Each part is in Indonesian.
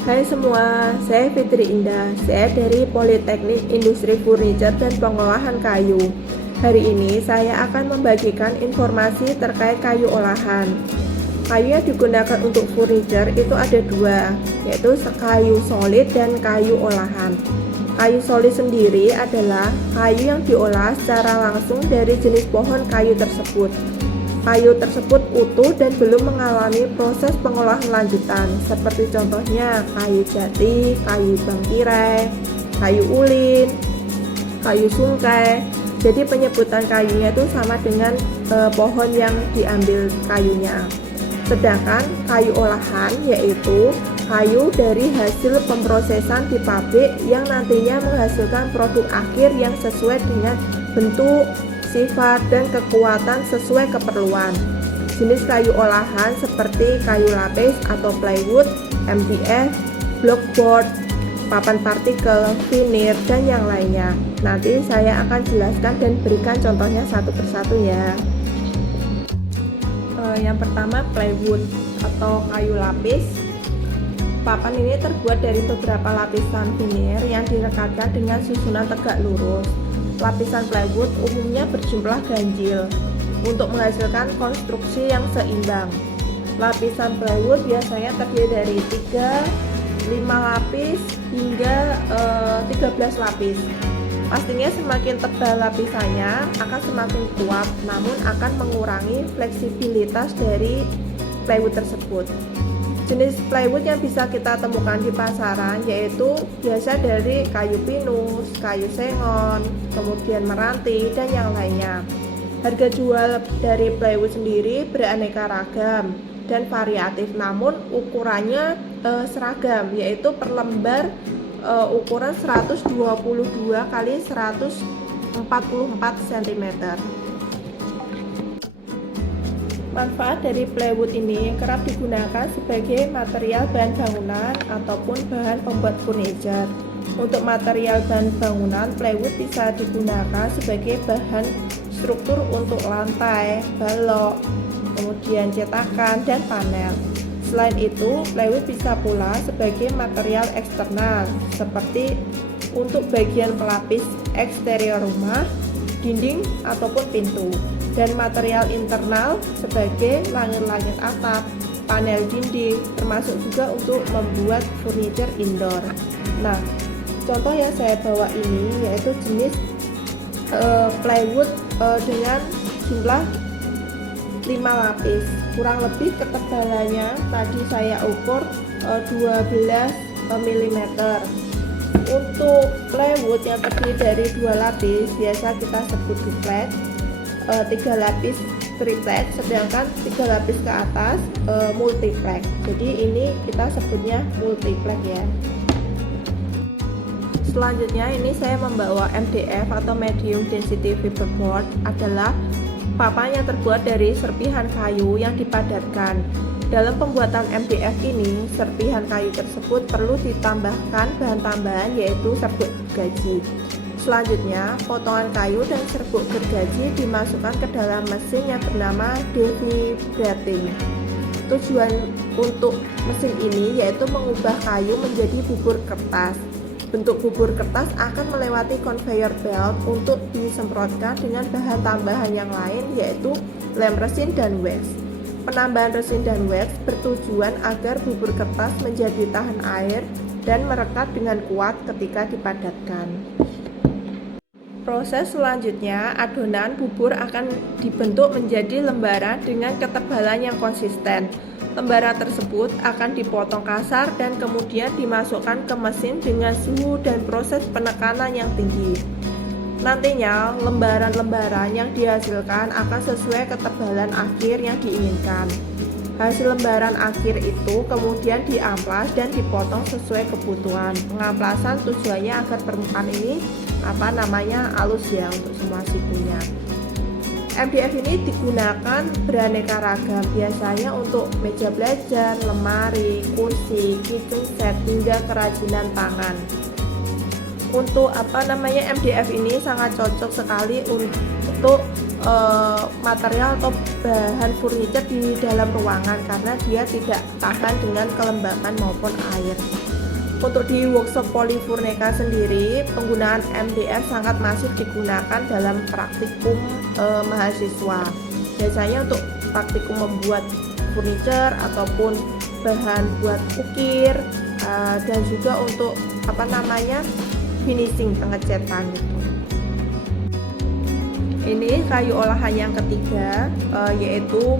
Hai semua, saya Fitri Indah. Saya dari Politeknik Industri Furniture dan Pengolahan Kayu. Hari ini saya akan membagikan informasi terkait kayu olahan. Kayu yang digunakan untuk furniture itu ada dua, yaitu kayu solid dan kayu olahan. Kayu solid sendiri adalah kayu yang diolah secara langsung dari jenis pohon kayu tersebut. Kayu tersebut utuh dan belum mengalami proses pengolahan lanjutan, seperti contohnya kayu jati, kayu bang tirai, kayu ulin, kayu sungkai. Jadi penyebutan kayunya itu sama dengan pohon yang diambil kayunya. Sedangkan kayu olahan yaitu kayu dari hasil pemrosesan di pabrik yang nantinya menghasilkan produk akhir yang sesuai dengan bentuk, sifat, dan kekuatan sesuai keperluan. Jenis kayu olahan seperti kayu lapis atau plywood, MDF, blockboard, papan partikel, veneer, dan yang lainnya. Nanti saya akan jelaskan dan berikan contohnya satu persatu ya. Yang pertama plywood atau kayu lapis. Papan ini terbuat dari beberapa lapisan veneer yang direkatkan dengan susunan tegak lurus. Lapisan plywood umumnya berjumlah ganjil untuk menghasilkan konstruksi yang seimbang. Lapisan plywood biasanya terdiri dari 3, 5 lapis hingga 13 lapis. Pastinya semakin tebal lapisannya akan semakin kuat, namun akan mengurangi fleksibilitas dari plywood tersebut. Jenis plywood yang bisa kita temukan di pasaran yaitu biasa dari kayu pinus, kayu sengon, kemudian meranti, dan yang lainnya. Harga jual dari plywood sendiri beraneka ragam dan variatif, namun ukurannya seragam, yaitu per lembar ukuran 122 x 144 cm. Manfaat dari plywood ini kerap digunakan sebagai material bahan bangunan ataupun bahan pembuat furniture. Untuk material bahan bangunan, plywood bisa digunakan sebagai bahan struktur untuk lantai, balok, kemudian cetakan, dan panel. Selain itu, plywood bisa pula sebagai material eksternal, seperti untuk bagian pelapis eksterior rumah, dinding, ataupun pintu. Dan material internal sebagai langit-langit atap, panel dinding, termasuk juga untuk membuat furniture indoor. Nah, contoh yang saya bawa ini yaitu jenis plywood dengan jumlah 5 lapis. Kurang lebih ketebalannya tadi saya ukur 12 mm. Untuk plywood yang terdiri dari 2 lapis biasa kita sebut duplex, 3 lapis triplex, sedangkan 3 lapis ke atas multiplex. Jadi ini kita sebutnya multiplex ya. Selanjutnya ini saya membawa MDF atau medium density fiberboard, adalah papan yang terbuat dari serpihan kayu yang dipadatkan. Dalam pembuatan MDF ini, serpihan kayu tersebut perlu ditambahkan bahan tambahan yaitu serbuk gergaji. Selanjutnya, potongan kayu dan serbuk gergaji dimasukkan ke dalam mesin yang bernama defibrating. Tujuan untuk mesin ini yaitu mengubah kayu menjadi bubur kertas. Bentuk bubur kertas akan melewati conveyor belt untuk disemprotkan dengan bahan tambahan yang lain yaitu lem resin dan wax. Penambahan resin dan wax bertujuan agar bubur kertas menjadi tahan air dan merekat dengan kuat ketika dipadatkan. Proses selanjutnya, adonan bubur akan dibentuk menjadi lembaran dengan ketebalan yang konsisten. Lembaran tersebut akan dipotong kasar dan kemudian dimasukkan ke mesin dengan suhu dan proses penekanan yang tinggi. Nantinya, lembaran-lembaran yang dihasilkan akan sesuai ketebalan akhir yang diinginkan. Hasil lembaran akhir itu kemudian diamplas dan dipotong sesuai kebutuhan. Pengamplasan tujuannya agar permukaan ini halus ya untuk semua sikunya. MDF ini digunakan beraneka ragam, biasanya untuk meja belajar, lemari, kursi, kitchen set, hingga kerajinan tangan. Untuk MDF ini sangat cocok sekali untuk material atau bahan furniture di dalam ruangan karena dia tidak tahan dengan kelembapan maupun air. Untuk di workshop Polyfurneka sendiri, penggunaan MDF sangat masif digunakan dalam praktikum mahasiswa. Biasanya untuk praktikum membuat furniture ataupun bahan buat ukir, dan juga untuk finishing, pengecetan gitu. Ini kayu olahan yang ketiga, yaitu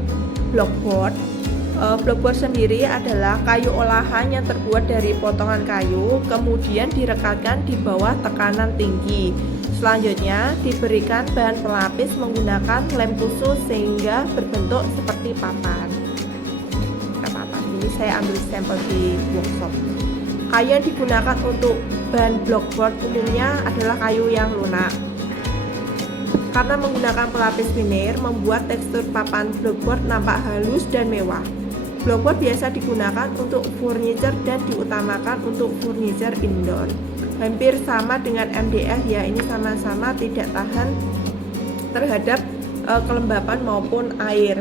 blockboard. Blockboard sendiri adalah kayu olahan yang terbuat dari potongan kayu, kemudian direkatkan di bawah tekanan tinggi. Selanjutnya diberikan bahan pelapis menggunakan lem khusus sehingga berbentuk seperti papan. Ini saya ambil sampel di workshop. Kayu yang digunakan untuk bahan blockboard umumnya adalah kayu yang lunak. Karena menggunakan pelapis veneer membuat tekstur papan blockboard nampak halus dan mewah. Blockboard biasa digunakan untuk furniture dan diutamakan untuk furniture indoor. Hampir sama dengan MDF ya, ini sama-sama tidak tahan terhadap kelembapan maupun air.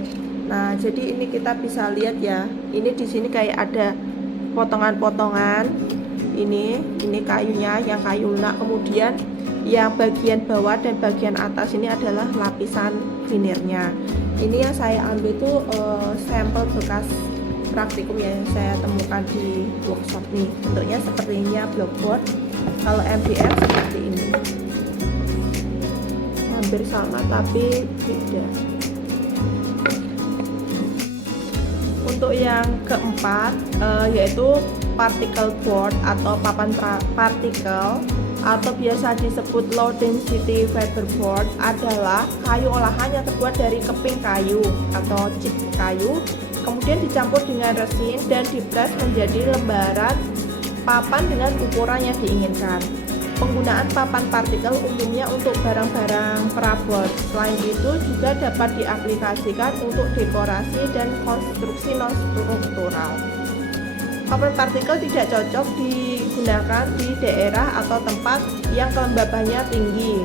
Nah, jadi ini kita bisa lihat ya. Ini di sini kayak ada potongan-potongan. Ini kayunya yang kayu lunak, kemudian yang bagian bawah dan bagian atas ini adalah lapisan veneernya. Ini yang saya ambil itu sampel bekas praktikum yang saya temukan di workshop nih. Bentuknya seperti ini ya, blockboard. Kalau MDF seperti ini, hampir sama tapi tidak. Untuk yang keempat yaitu particle board atau papan partikel, atau biasa disebut low density fiberboard, adalah kayu olahan yang terbuat dari keping kayu atau chip kayu, kemudian dicampur dengan resin dan dipres menjadi lembaran papan dengan ukuran yang diinginkan. Penggunaan papan partikel umumnya untuk barang-barang perabot. Selain itu juga dapat diaplikasikan untuk dekorasi dan konstruksi non-struktural. Papan partikel tidak cocok digunakan di daerah atau tempat yang kelembabannya tinggi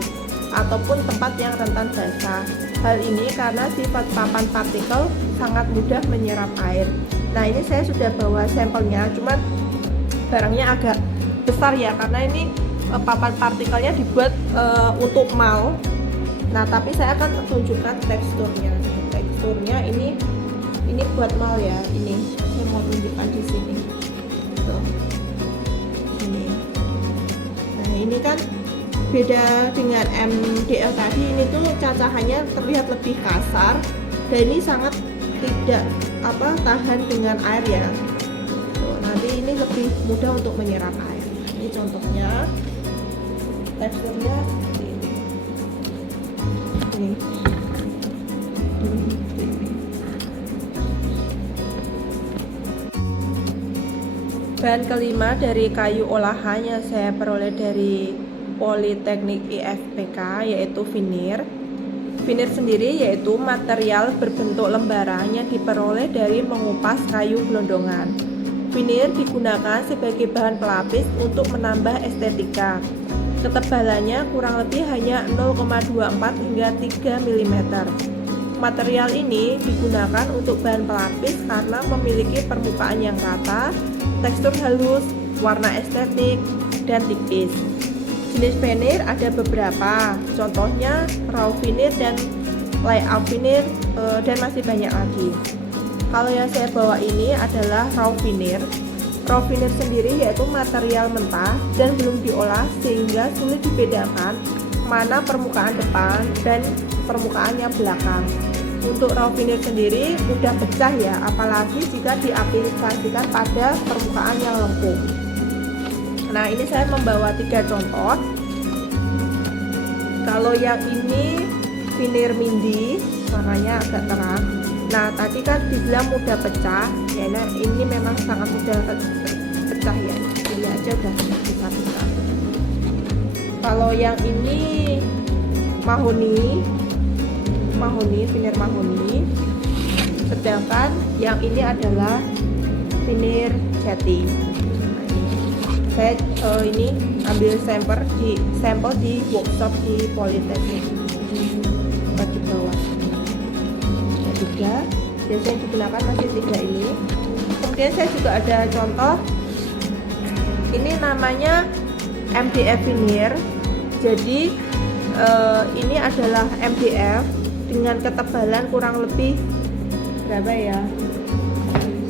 ataupun tempat yang rentan basah. Hal ini karena sifat papan partikel sangat mudah menyerap air. Nah, ini saya sudah bawa sampelnya, cuman barangnya agak besar ya, karena ini papan partikelnya dibuat untuk mal. Nah, tapi saya akan tunjukkan teksturnya. Teksturnya ini buat mal ya. Ini saya mau tunjukkan di sini. Tuh. Ini. Nah, ini kan beda dengan MDF tadi. Ini tuh cacahannya terlihat lebih kasar dan ini sangat tidak tahan dengan air ya. Tuh, nanti ini lebih mudah untuk menyerap air. Ini contohnya. Teksturnya seperti ini. Bahan kelima dari kayu olahan yang saya peroleh dari Politeknik IFPK yaitu veneer. Veneer sendiri yaitu material berbentuk lembaran yang diperoleh dari mengupas kayu gelondongan. Veneer digunakan sebagai bahan pelapis untuk menambah estetika. Ketebalannya kurang lebih hanya 0,24 hingga 3 mm. Material ini digunakan untuk bahan pelapis karena memiliki permukaan yang rata, tekstur halus, warna estetik, dan tipis. Jenis veneer ada beberapa, contohnya raw veneer dan layout veneer, dan masih banyak lagi. Kalau yang saya bawa ini adalah raw veneer. Raw veneer sendiri yaitu material mentah dan belum diolah sehingga sulit dibedakan mana permukaan depan dan permukaan yang belakang. Untuk raw veneer sendiri mudah pecah ya, apalagi jika diaplikasikan pada permukaan yang lengkung. Nah, ini saya membawa 3 contoh. Kalau yang ini veneer mindi, warnanya agak terang. Nah, tadi kan dibilang mudah pecah, ya. Nah, ini memang sangat mudah pecah ya. Ini aja udah bisa pecah. Kalau yang ini mahoni, veneer mahoni. Sedangkan yang ini adalah veneer jati. Nah, ini. Saya ini ambil sampel di workshop di Politeknik. Di bawah. Biasanya digunakan masih 3 ini. Kemudian saya juga ada contoh Ini namanya MDF veneer. Jadi ini adalah MDF dengan ketebalan kurang lebih berapa ya?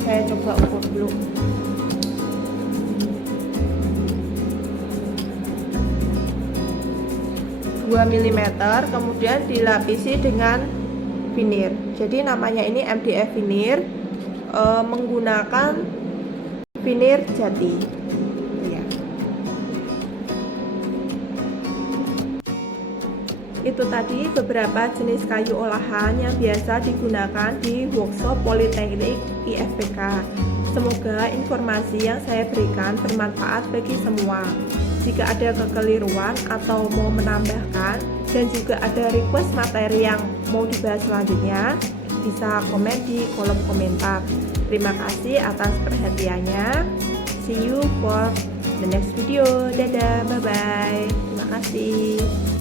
Saya coba ukur dulu. 2 mm, kemudian dilapisi dengan veneer. Jadi namanya ini MDF veneer, menggunakan veneer jati. Ya. Itu tadi beberapa jenis kayu olahan yang biasa digunakan di workshop Politeknik IFPK. Semoga informasi yang saya berikan bermanfaat bagi semua. Jika ada kekeliruan atau mau menambahkan dan juga ada request materi yang mau dibahas selanjutnya, bisa komen di kolom komentar. Terima kasih atas perhatiannya. See you for the next video. Dadah, bye-bye. Terima kasih.